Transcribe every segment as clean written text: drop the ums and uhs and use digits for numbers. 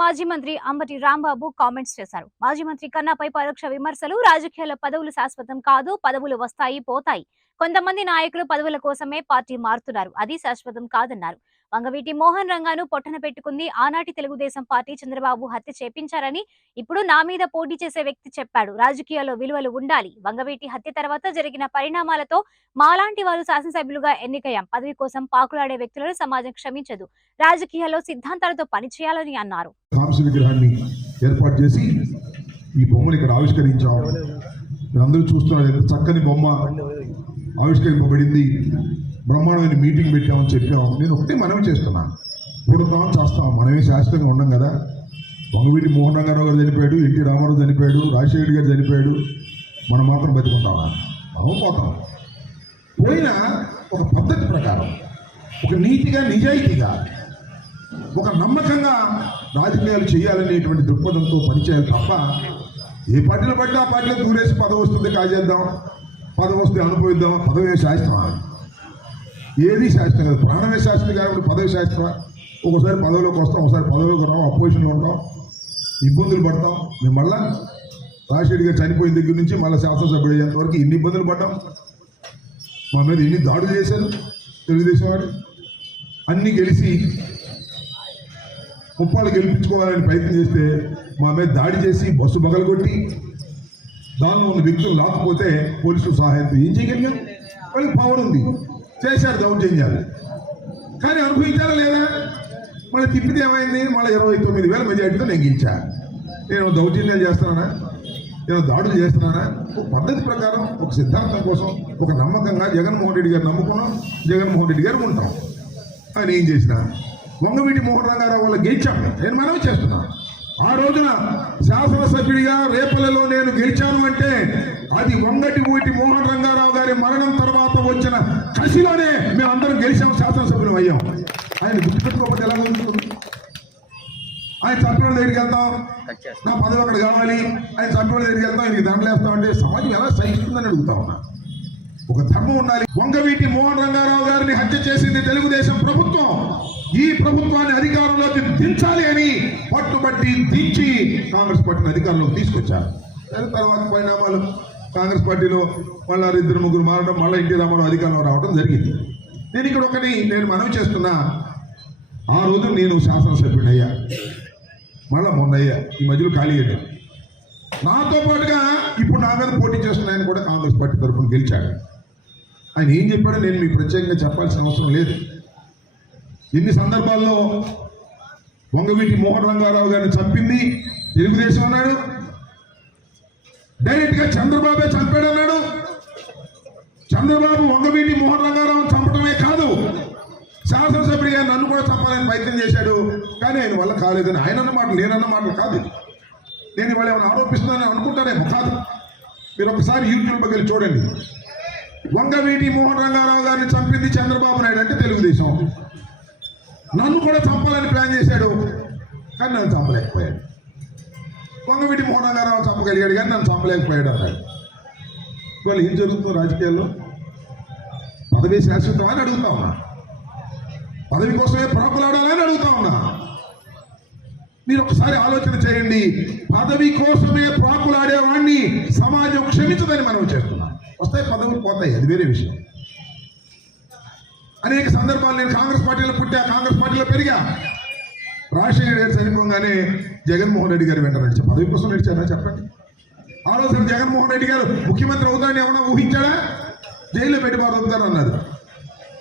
మాజీ మంత్రి అంబటి రాంబాబు కామెంట్స్ చేశారు. మాజీ మంత్రి కన్నాపై పరోక్ష విమర్శలు. రాజకీయాల్లో పదవులు శాశ్వతం కాదు, పదవులు వస్తాయి పోతాయి. కొంతమంది నాయకులు పదవుల కోసమే పార్టీ మారుతున్నారు, అది శాశ్వతం కాదన్నారు. వంగవీటి మోహన్ రంగాను పొట్టన పెట్టుకుంది ఆనాటి తెలుగుదేశం పార్టీ. చంద్రబాబు హత్య చేపించారని ఇప్పుడు నా మీద పోటీ చేసే వ్యక్తి చెప్పాడు. రాజకీయాల్లో విలువలు ఉండాలి. వంగవీటి హత్య తర్వాత జరిగిన పరిణామాలతో మాలాంటి వారు శాసనసభ్యులుగా ఎన్నికయ్యాం. పదవి కోసం పాకులాడే వ్యక్తులను సమాజం క్షమించదు. రాజకీయాల్లో సిద్ధాంతాలతో పనిచేయాలని అన్నారు. విగ్రహాన్ని ఏర్పాటు చేసి ఈ బొమ్మను ఇక్కడ ఆవిష్కరించాం. అందరూ చూస్తున్నారు, చక్కని బొమ్మ ఆవిష్కరింపబడింది. బ్రహ్మాండమైన మీటింగ్ పెట్టామని చెప్పాం. నేను ఒకటే మనవి చేస్తున్నాను, పుడతాం చేస్తాం, మనమే శాశ్వతంగా ఉన్నాం కదా. వంగవీటి మోహన్ రంగారావు గారు చనిపోయాడు, ఎన్టీ రామారావు చనిపోయాడు, రాజశేఖర్ గారు చనిపోయాడు, మనం మాత్రం బతుకుంటామా? మనం పోతాం. పోయినా ఒక పద్ధతి ప్రకారం, ఒక నీతిగా నిజాయితీగా, ఒక నమ్మకంగా రాజకీయాలు చేయాలనేటువంటి దృక్పథంతో పనిచేయాలి తప్ప ఏ పార్టీలో పడినా ఆ పార్టీలో దూరేసి పదవి వస్తుంది కాజేద్దాం, పదవి వస్తే అనుభవిద్దాం. పదవే శాస్త్రమా? ఏది శాస్త్రం కాదు. ప్రాణమే శాస్త్రం కాబట్టి పదవి శాస్త్రమా? ఒకసారి పదవిలోకి వస్తాం, ఒకసారి పదవిలోకి రాం, అపోజిషన్లో ఉంటాం, ఇబ్బందులు పడతాం. మేము మళ్ళా రాజశేఖర్ గారు చనిపోయిన దగ్గర నుంచి మళ్ళీ శాసనసభ్యుడు అయ్యేంత వరకు ఎన్ని ఇబ్బందులు పడ్డాం. మా మీద ఎన్ని దాడులు చేశారు తెలుగుదేశం వారు. అన్నీ గెలిచి ముప్పాళ్ళు గెలిపించుకోవాలని ప్రయత్నం చేస్తే మా మీద దాడి చేసి బస్సు బగలగొట్టి దానిలో ఉన్న వ్యక్తులు లాకపోతే పోలీసులు సహాయంతో ఏం చేయగలిగాం? వాళ్ళకి పవర్ ఉంది, చేశారు దౌర్జన్యాలు. కానీ అనుభవించాలా లేదా? మళ్ళీ తిప్పితే ఏమైంది? మళ్ళీ 29,000 మెజార్టీతో నేను గెలిచా. నేను దౌర్జన్యాలు చేస్తున్నానా? నేను దాడులు చేస్తున్నానా? ఒక పద్ధతి ప్రకారం, ఒక సిద్ధాంతం కోసం, ఒక నమ్మకంగా జగన్మోహన్ రెడ్డి గారు నమ్ముకున్నాం, జగన్మోహన్ రెడ్డి గారు ఉంటాం. ఆయన ఏం చేసినా వంగవీటి మోహన్ రంగారావు వల్ల గెలిచాము. నేను మనవి చేస్తున్నా, ఆ రోజున శాసనసభ్యుడిగా రేపల్లలో నేను గెలిచాను అంటే అది వంగవీటి మోహన్ రంగారావు గారి మరణం తర్వాత వచ్చిన కసిలోనే మేము అందరం గెలిచాము, శాసనసభ్యులు అయ్యాం. ఆయన గుర్తుపెట్టుకోకపోతే ఎలా ఉంటుంది? ఆయన చంపేవాళ్ళ దగ్గరికి వెళ్తాం, నా పదవి అక్కడ కావాలి, ఆయన చంపేవాళ్ళ దగ్గరికి వెళ్తాం, ఆయనకి దండలు వేస్తాం అంటే సమాజం ఎలా సహిస్తుందని అడుగుతా ఉన్నా. ఒక ధర్మం ఉండాలి. వంగవీటి మోహన్ రంగారావు గారిని హత్య చేసింది తెలుగుదేశం ప్రభుత్వం. ఈ ప్రభుత్వాన్ని అధికారంలోకి దించాలి అని పట్టుబట్టి దించి కాంగ్రెస్ పార్టీని అధికారంలోకి తీసుకొచ్చారు. తర్వాత పరిణామాలు కాంగ్రెస్ పార్టీలో మళ్ళా 2-3 మారడం, మళ్ళీ ఎన్టీ రామారావు అధికారంలో రావడం జరిగింది. నేను ఇక్కడ నేను మనవి చేస్తున్నా, ఆ రోజు నేను శాసనసభ్యుడు అయ్యా, మళ్ళీ మొన్న అయ్యా, ఈ మధ్యలో ఖాళీ అయ్యాడు. నాతో పాటుగా ఇప్పుడు నా మీద పోటీ చేస్తున్న ఆయన కూడా కాంగ్రెస్ పార్టీ తరఫున గెలిచాడు. ఆయన ఏం చెప్పాడో నేను మీకు ప్రత్యేకంగా చెప్పాల్సిన అవసరం లేదు. ఎన్ని సందర్భాల్లో వంగవీటి మోహన్ రంగారావు గారిని చంపింది తెలుగుదేశం అన్నాడు, డైరెక్ట్గా చంద్రబాబే చంపాడన్నాడు. చంద్రబాబు వంగవీటి మోహన్ రంగారావుని చంపడమే కాదు, శాసనసభ్యుడిగా నన్ను కూడా చంపాలని ప్రయత్నం చేశాడు. కానీ ఆయన వల్ల కాలేదని ఆయన అన్న మాటలు, నేనన్న మాటలు కాదు. నేను ఇవాళ ఏమైనా ఆరోపిస్తున్నానని అనుకుంటానేమో, కాదు. మీరు ఒకసారి యూట్యూబ్లోకి వెళ్ళి చూడండి. వంగవీటి మోహన్ రంగారావు గారిని చంపింది చంద్రబాబు నాయుడు అంటే తెలుగుదేశం. నన్ను కూడా చంపాలని ప్లాన్ చేశాడు, కానీ నన్ను చంపలేకపోయాడు. వంగవీటి మోహన్ రంగారావు చంపగలిగాడు కానీ నన్ను చంపలేకపోయాడు అన్నాడు. ఇవాళ ఏం జరుగుతుందో రాజకీయాల్లో? పదవి శాశ్వతం అని అడుగుతా ఉన్నా, పదవి కోసమే ప్రాకులాడాలని అడుగుతా ఉన్నా. మీరు ఒకసారి ఆలోచన చేయండి. పదవి కోసమే ప్రాకులాడేవాడిని సమాజం క్షమించదని మనం చేస్తున్నాం. వస్తాయి పదవులు, పోతాయి, అది వేరే విషయం. అనేక సందర్భాలు నేను కాంగ్రెస్ పార్టీలో పుట్టా, కాంగ్రెస్ పార్టీలో పెరిగా. రాజశేఖర్ గారు చనిపోగానే జగన్మోహన్ రెడ్డి గారు వెంట నడిచా. పదవి కోసం నడిచారా చెప్పండి? ఆ రోజు జగన్మోహన్ రెడ్డి గారు ముఖ్యమంత్రి అవుతారని ఏమన్నా ఊహించాడా? జైల్లో పెట్టి బాధవుతారన్నారు.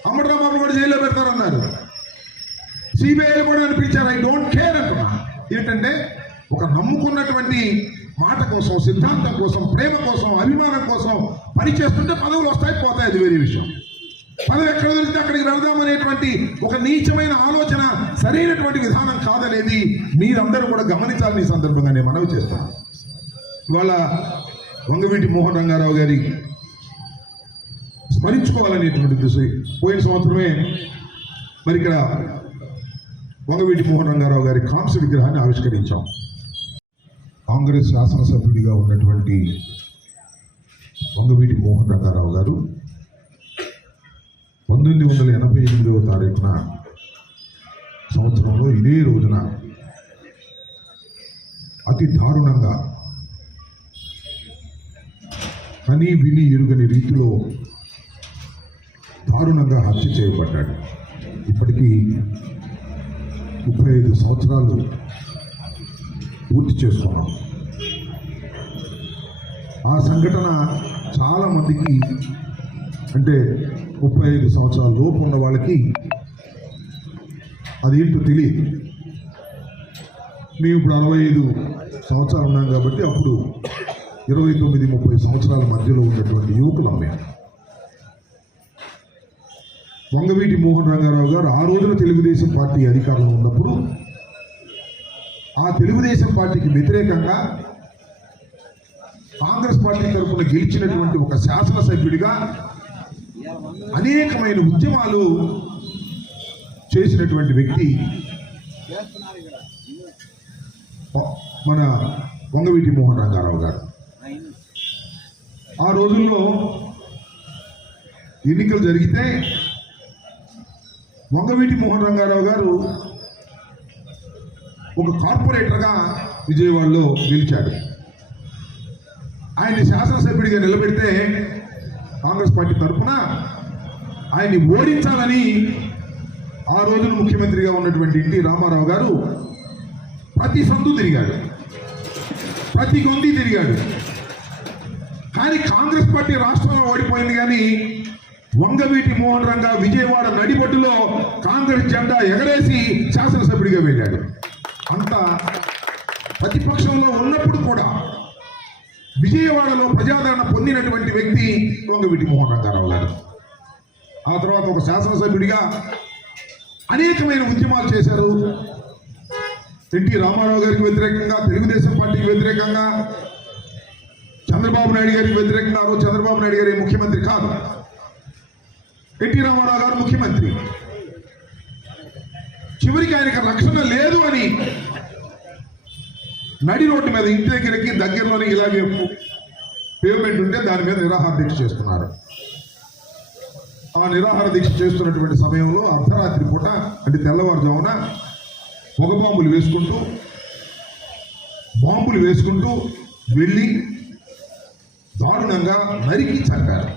అంబటి రాంబాబు కూడా జైల్లో పెడతారన్నారు. సిబిఐలు కూడా అనిపించారు. ఐ డోంట్ కేర్ అంటున్నా. ఏంటంటే ఒక నమ్ముకున్నటువంటి మాట కోసం, సిద్ధాంతం కోసం, ప్రేమ కోసం, అభిమానం కోసం పనిచేస్తుంటే పదవులు వస్తాయి పోతాయి, అది వేరే విషయం. పదవి ఎక్కడ దొరికితే అక్కడికి వెళదామనేటువంటి ఒక నీచమైన ఆలోచన సరైనటువంటి విధానం కాదనేది మీరందరూ కూడా గమనించాలని ఈ సందర్భంగా నేను మనవి చేస్తాను. ఇవాళ వంగవీటి మోహన్ రంగారావు గారి స్మరించుకోవాలనేటువంటి దృష్టి. పోయిన సంవత్సరమే మరి ఇక్కడ వంగవీటి మోహన్ రంగారావు గారి కాంస్య విగ్రహాన్ని ఆవిష్కరించాం. కాంగ్రెస్ శాసనసభ్యుడిగా ఉన్నటువంటి వంగవీటి మోహన్ రంగారావు గారు 1988వ తారీఖున సంవత్సరంలో ఇదే రోజున అతి దారుణంగా కని విని ఎరుగని రీతిలో దారుణంగా హత్య చేయబడ్డాడు. ఇప్పటికీ 35 సంవత్సరాలు పూర్తి చేసుకున్నాం. ఆ సంఘటన చాలామందికి, అంటే 35 సంవత్సరాల లోపు ఉన్న వాళ్ళకి అదేంటో తెలియదు. మేము ఇప్పుడు 65 సంవత్సరాలు ఉన్నాం కాబట్టి అప్పుడు 29-30 సంవత్సరాల మధ్యలో ఉన్నటువంటి యువకులు మేము. వంగవీటి మోహన్ రంగారావు గారు ఆ రోజున తెలుగుదేశం పార్టీ అధికారంలో ఉన్నప్పుడు ఆ తెలుగుదేశం పార్టీకి వ్యతిరేకంగా కాంగ్రెస్ పార్టీ తరఫున గెలిచినటువంటి ఒక శాసనసభ్యుడిగా అనేకమైన ఉద్యమాలు చేసినటువంటి వ్యక్తి మన వంగవీటి మోహన్ రంగారావు గారు. ఆ రోజుల్లో ఎన్నికలు జరిగితే వంగవీటి మోహన్ రంగారావు గారు ఒక కార్పొరేటర్గా విజయవాడలో గెలిచాడు. ఆయన్ని శాసనసభ్యుడిగా నిలబెడితే కాంగ్రెస్ పార్టీ తరఫున ఆయన్ని ఓడించాలని ఆ రోజున ముఖ్యమంత్రిగా ఉన్నటువంటి ఎన్టీ రామారావు గారు ప్రతి సందు తిరిగాడు, ప్రతి గొంతి తిరిగాడు. కానీ కాంగ్రెస్ పార్టీ రాష్ట్రంలో ఓడిపోయింది. కానీ వంగవీటి మోహన్ రంగా విజయవాడ నడిబొడ్డులో కాంగ్రెస్ జెండా ఎగరేసి శాసనసభ్యుడిగా వెళ్ళాడు. అంత ప్రతిపక్షంలో ఉన్నప్పుడు కూడా విజయవాడలో ప్రజాదరణ పొందినటువంటి వ్యక్తి వంగవీటి మోహన్ రంగారావు గారు. ఆ తర్వాత ఒక శాసనసభ్యుడిగా అనేకమైన ఉద్యమాలు చేశారు. ఎన్టీ రామారావు గారికి వ్యతిరేకంగా, తెలుగుదేశం పార్టీకి వ్యతిరేకంగా, చంద్రబాబు నాయుడు గారికి వ్యతిరేకంగా. చంద్రబాబు నాయుడు గారి ముఖ్యమంత్రి కాదు, ఎన్టీ రామారావు గారు ముఖ్యమంత్రి. చివరికి ఆయనకి రక్షణ లేదు అని నడి రోడ్డు మీద ఇంటి దగ్గరలోనే ఇలాగే పేమెంట్ ఉంటే దాని మీద నిరాహార దీక్ష చేస్తున్నారు. ఆ నిరాహార దీక్ష చేస్తున్నటువంటి సమయంలో అర్ధరాత్రి పూట, అంటే తెల్లవారుజామున బాంబులు వేసుకుంటూ వెళ్ళి దారుణంగా నరికి చంపారు.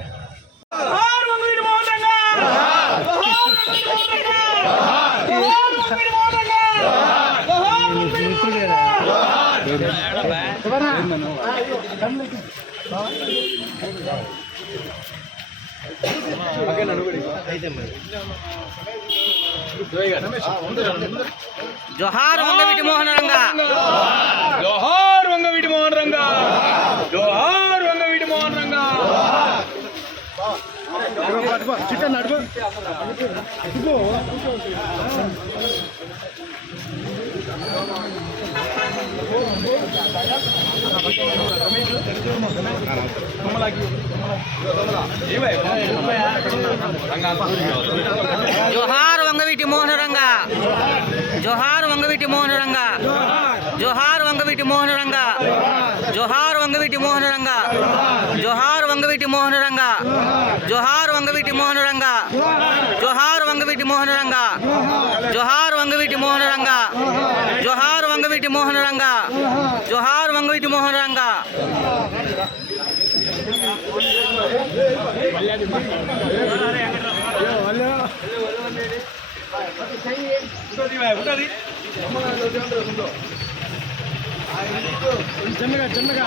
జోహార్ వంగవీటి మోహన్ రంగా, జోహార్ వంగవీటి మోహన్ రంగా, జోహార్ వంగవీటి మోహన్ రంగా. జోహార్ వంగవీటి మోహన్ రంగా, జోహార్ వంగవీటి మోహన్ రంగా, జోహార్ వంగవీటి మోహన్ రంగా, జోహార్ వంగవీటి మోహన్ రంగా, జోహార్ వంగవీటి మోహన్ రంగా, జోహార్ వంగవీటి మోహన్ రంగా, జోహార్ వంగవీటి మోహన్ రంగా, జోహార్ వంగవీటి మోహన్ రంగా, జోహార్ వంగవీటి మోహన్ రంగా, జోహార్ వంగవీటి మోహన్ రంగా. చిన్నగా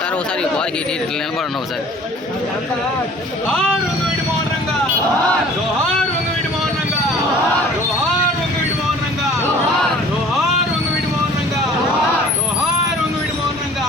సార్ ఒకసారి వారికి నిలబడండి ఒకసారి. జోహార్ వంగవీటి మోహన్ రంగా, జోహార్ వంగవీటి మోహన్ రంగా, జోహార్ వంగవీటి మోహన్ రంగా, జోహార్ వంగవీటి మోహన్ రంగా, జోహార్ వంగవీటి మోహన్ రంగా.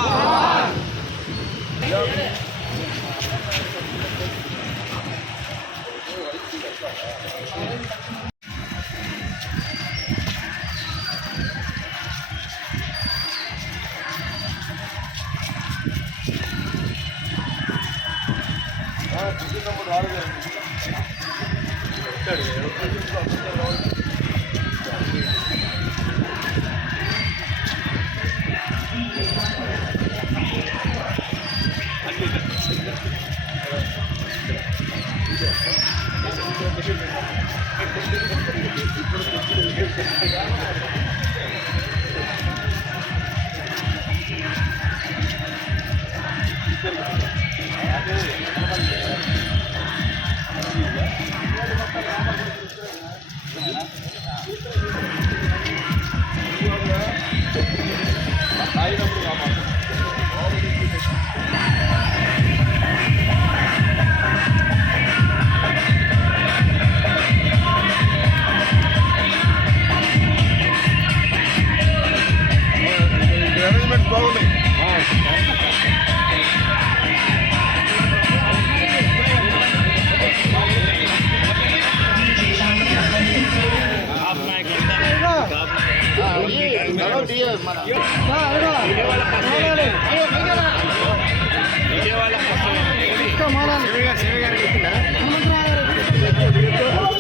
అరేంజ్మెంట్ బాగున్నాయి.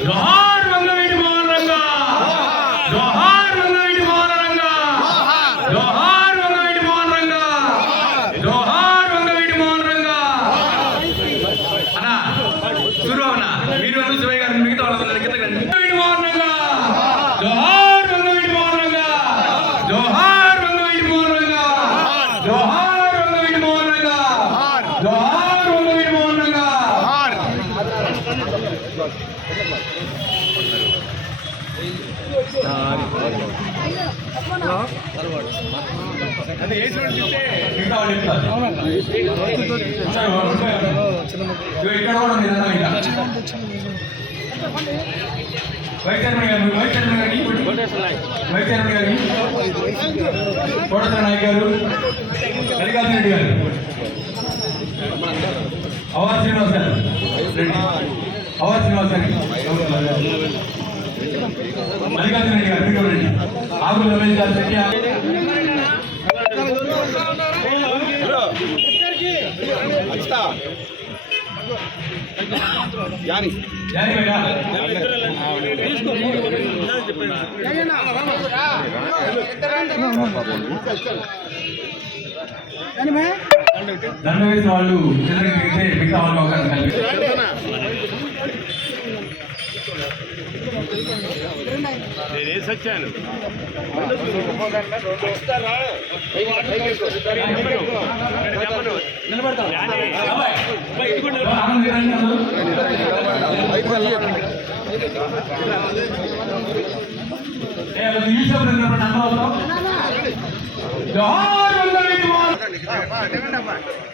జోహార్ వంగవీటి మోహన్ రంగా, జోహార్ వంగవీటి మోహన్ రంగా, జోహార్ వంగవీటి మోహన్ రంగా, జోహార్ వంగవీటి మోహన్ రంగా. అన్నా సురు అన్న మీరు అన్న శివయ్య గారు మిగతా వాళ్ళందరూ కింద వంగవీటి మోహన్ రంగా, జోహార్ వంగవీటి మోహన్ రంగా, జోహార్ వంగవీటి మోహన్ రంగా, జోహార్ వంగవీటి మోహన్ రంగా, జోహార్ వంగవీటి మోహన్ రంగా. అంటే ఏసీ చెప్తే మిగతా వాళ్ళు చెప్తారు. ఇక్కడ కూడా ఉంది వైస్ చైర్మన్ గారు, వైస్ చైర్మన్ గారికి వైస్ చైర్మన్ గారికి కోటేశ్వర నాయక్ గారు, మల్లికార్జున రెడ్డి గారు, అవాజ్ శ్రీనివాస్ గారు, అవాజ్ శ్రీనివాస్ గారికి, మల్లికార్జున రెడ్డి గారు, మీరు రెడ్డి, ఆకుల రమేష్ గారు, యాని భయ్యా దండ వేసిన వాళ్ళు చిత్రీకరిస్తే మిగతా వాళ్ళు అవకాశం కలిపి నేనేసి వచ్చాను. జోహార్ వంగవీటి మోహన్